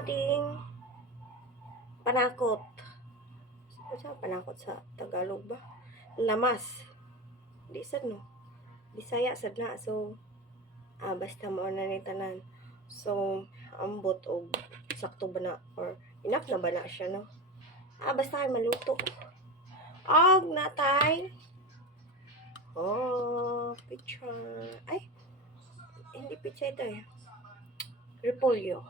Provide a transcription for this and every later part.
ating panakot. Ano sa panakot sa Tagalog ba? Lamas. Di sad no. Bisaya sad na. So, basta mo na ni tanan. So, ambot og sakto ba na or enough na ba na siya no? Basta ay maluto. Og natay. Picture. Ay, hindi picture ito eh. Repolyo.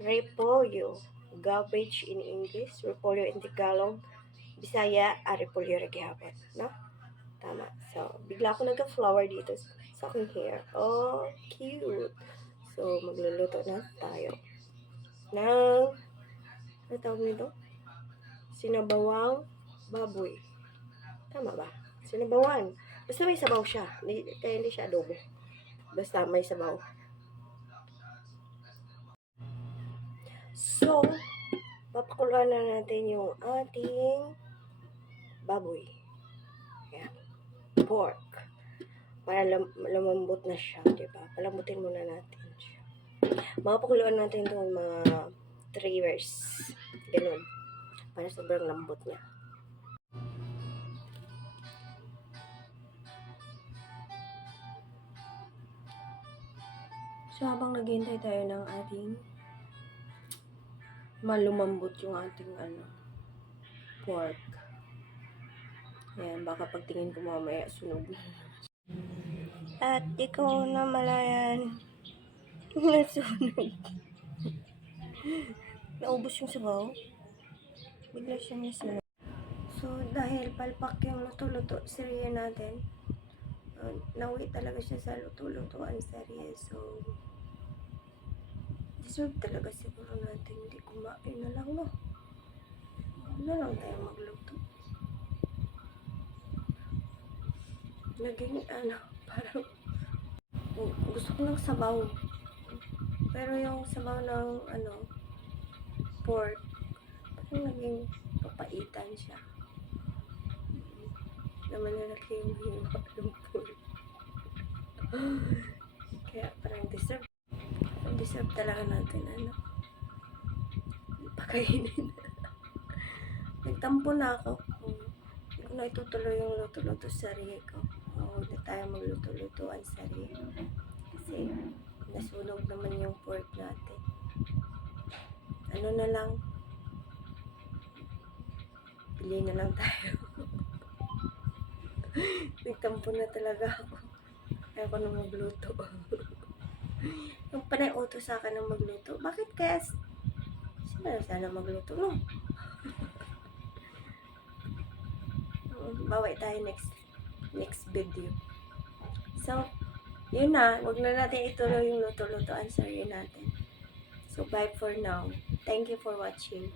Repolyo. Garbage in English. Repolyo in Tagalog. Bisaya, repolyo ra gihapon, no? Tama. So, bigla ako nagka-flower dito sa aking hair. Oh, cute. So, magluluto na tayo ng, ano tawag nito? Sinabawang baboy. Tama ba? Sinabawan. Basta may sabaw siya. Kaya hindi siya adobo. Basta may sabaw. So, papakuluan na natin yung ating baboy. Ayan. Pork. Para lumambot na siya, diba? Palambutin muna natin siya. Mapakuluan natin itong mga 3 hours. Ganun. Para sobrang lambot niya. So, habang naghihintay tayo ng ating malumambot yung ating pork. Ayan, baka pagtingin ko mamaya sunog. At ikaw na malayan. Nasunog. Naubos yung sabaw. Bigla siyang nasunog. So, dahil palpak yung luto-luto serye natin, nawi talaga siya sa luto-lutoan serye. So, deserve talaga siguro natin hindi kumain na lang, no? Na lang tayo magluto. Naging, parang gusto ko ng sabaw. Pero yung sabaw ng, pork, parang naging papaitan siya. Naman na yung pork. Kaya parang deserve talaga natin, pakainin. Nagtampo na ako. Hindi ko na itutuloy yung luto-luto sa sarili ko. Huwag na tayo magluto-lutoan sa sarili. Kasi nasunog naman yung pork natin. Ano na lang, pili na lang tayo. Nagtampo na talaga ako. Kaya ako na magluto. Yung panay utos sa akin ng magluto. Bakit kaya sila sana magluto, no? Baway tayo next video. So, yun na. Huwag na natin ituloy yung luto-lutoan sa sarili natin. So, bye for now. Thank you for watching.